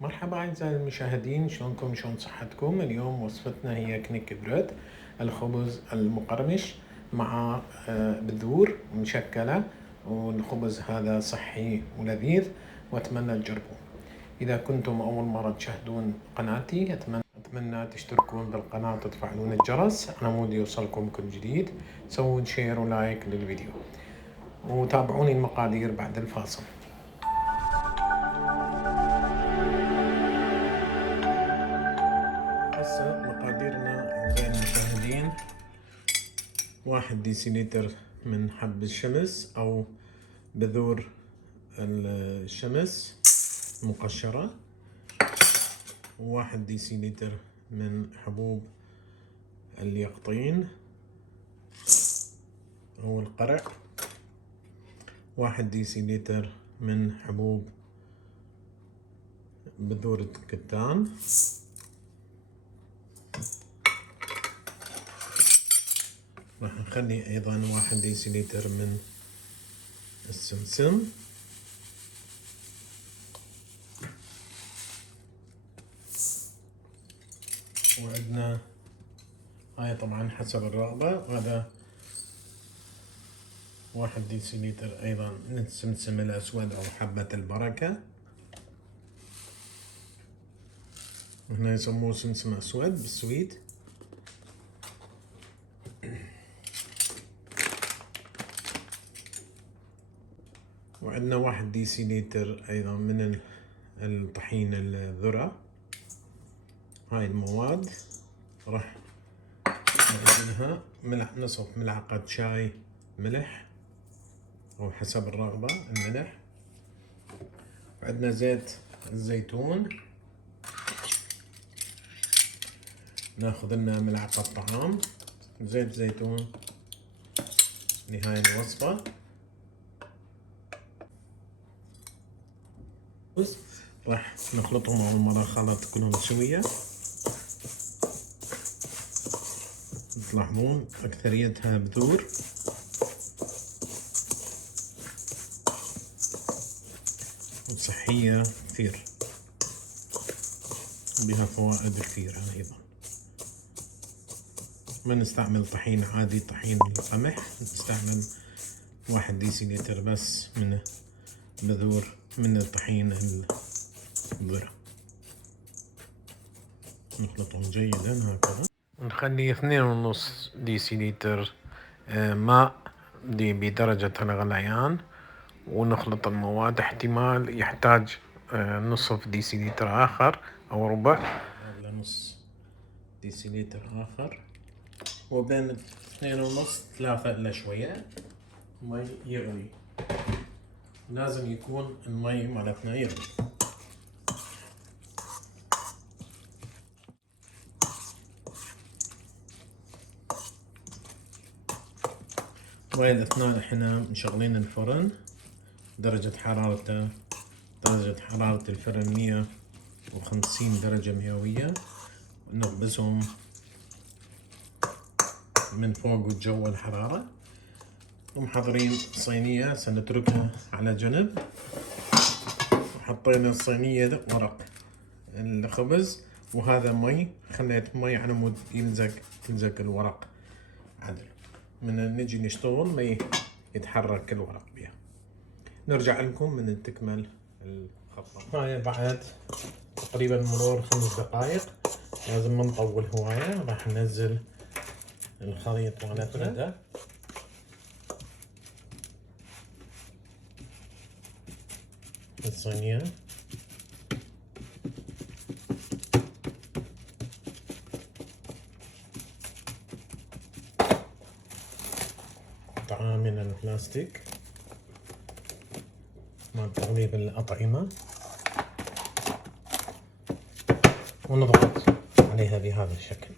مرحبا أعزائي المشاهدين، شلونكم؟ شلون صحتكم؟ اليوم وصفتنا هي كنيك بريد، الخبز المقرمش مع بذور مشكلة، والخبز هذا صحي ولذيذ وأتمنى تجربوه. إذا كنتم أول مرة تشاهدون قناتي أتمنى تشتركون بالقناة وتفعلون الجرس على مود يوصلكم كل جديد. سوون شير ولايك للفيديو وتابعوني المقادير بعد الفاصل. هسه مقاديرنا أعزائي المشاهدين: 1 ديسيلتر من حب الشمس أو بذور الشمس مقشرة، 1 ديسيلتر من حبوب اليقطين أو القرع، 1 ديسيلتر من حبوب بذور الكتان، راح نخلي أيضا 1 ديسيلتر من السمسم، وعندنا هاي طبعا حسب الرغبة. هذا 1 ديسيلتر أيضا من السمسم الأسود أو حبة البركة، هنا يسموه سمسم أسود بالسويد. وعندنا 1 ديسيلتر أيضا من الطحين الذرة. هاي المواد راح نعجنها نصف ملعقة شاي ملح أو حسب الرغبة الملح. وعندنا زيت الزيتون، ناخذ لنا ملعقة طعام زيت زيتون نهاية الوصفة. راح نخلطهم أول مرة خلط كلهم سوية. تلاحظون أكثريتها بذور، وصحية كثير، بها فوائد كثيرة أيضا. ما نستعمل طحين عادي، طحين القمح، نستعمل 1 ديسيلتر بس من بذور من الطحين الذرة. نخلطهم جيدا هكذا. نخلي 2.5 ديسيلتر ماء بدرجة الغليان، ونخلط المواد. احتمال يحتاج نصف ديسيلتر آخر أو ربع، ولا نص ديسيلتر آخر، وبين 2.5 3 إلا شوية مي يغلي. لازم يكون المي مالتنا يغلي. وهي الأثناء احنا مشغلين الفرن، درجة حرارة الفرن 150 درجة مئوية، ونخبزهم من فوق وجو الحرارة. ومحضرين صينية سنتركها على جنب، وحطينا الصينية ورق الخبز، وهذا مي، خليت مي على مود تلزق الورق عدل. من نجي نشتغل ما يتحرك الورق بها. نرجع لكم من تكمل الخطة. هاي بعد تقريبا مرور 5 دقائق، لازم ما نطول هواية. راح ننزل الخليط مالتنا الصينية، قطعة من البلاستيك مع تغليف الأطعمة، ونضغط عليها بهذا الشكل.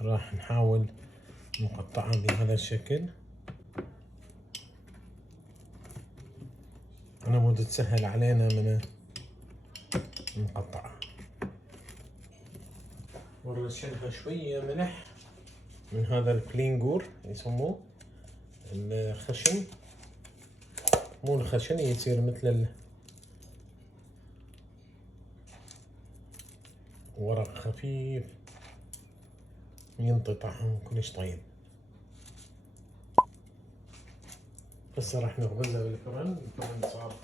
راح نحاول نقطعها بهذا الشكل على مود تسهل علينا من نقطعها. ونرشلها شوية ملح من هذا الكلينجور يسموه الخشن، مو الخشن يصير مثل ورق خفيف ينطي طعم كلش طيب. هسه راح نخبزها بالفرن. الفرن صار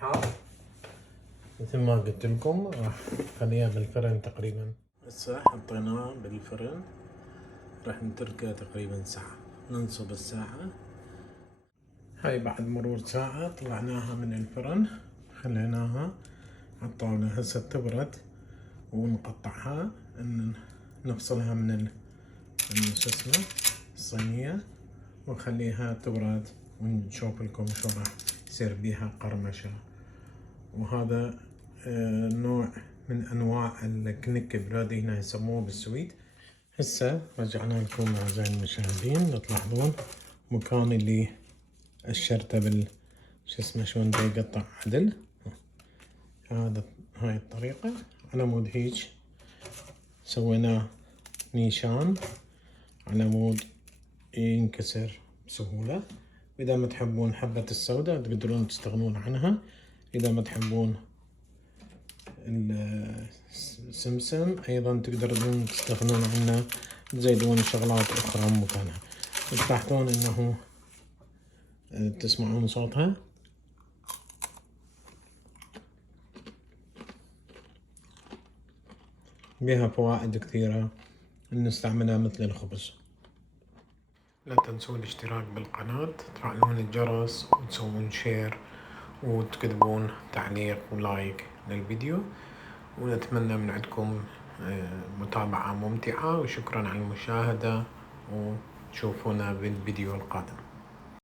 حار مثل ما قلت لكم، راح نخليها بالفرن تقريبا. هسه حطيناه بالفرن، راح نتركه تقريبا ساعة، ننصب الساعة. هاي بعد مرور ساعة طلعناها من الفرن، خليناها على الطاولة. هسه تبرد ونقطعها، نفصلها من شو اسمه الصينية، ونخليها تبرد ونشوف لكم شو راح يصير بيها قرمشة. وهذا نوع من انواع الكنك براد، هنا يسموه بالسويد. هسه رجعنا لكم اعزائي المشاهدين، تلاحظون مكان اللي الشرطة شو اسمه شلون دا يقطع عدل. هاي الطريقة على مود هيج سويناه نيشان على مود ينكسر بسهولة. إذا ما تحبون حبة السوداء تقدرون تستغنون عنها. إذا ما تحبون السمسم أيضا تقدرون تستغنون عنه، تزيدون شغلات أخرى مكانها. تلاحظون إنه تسمعون صوتها. بها فوائد كثيرة نستعملها مثل الخبز. لا تنسون الاشتراك بالقناة، تفعلون الجرس وتسوون شير وتكتبون تعليق ولايك للفيديو. ونتمنى من عندكم متابعة ممتعة، وشكرا على المشاهدة، وتشوفونا بالفيديو القادم.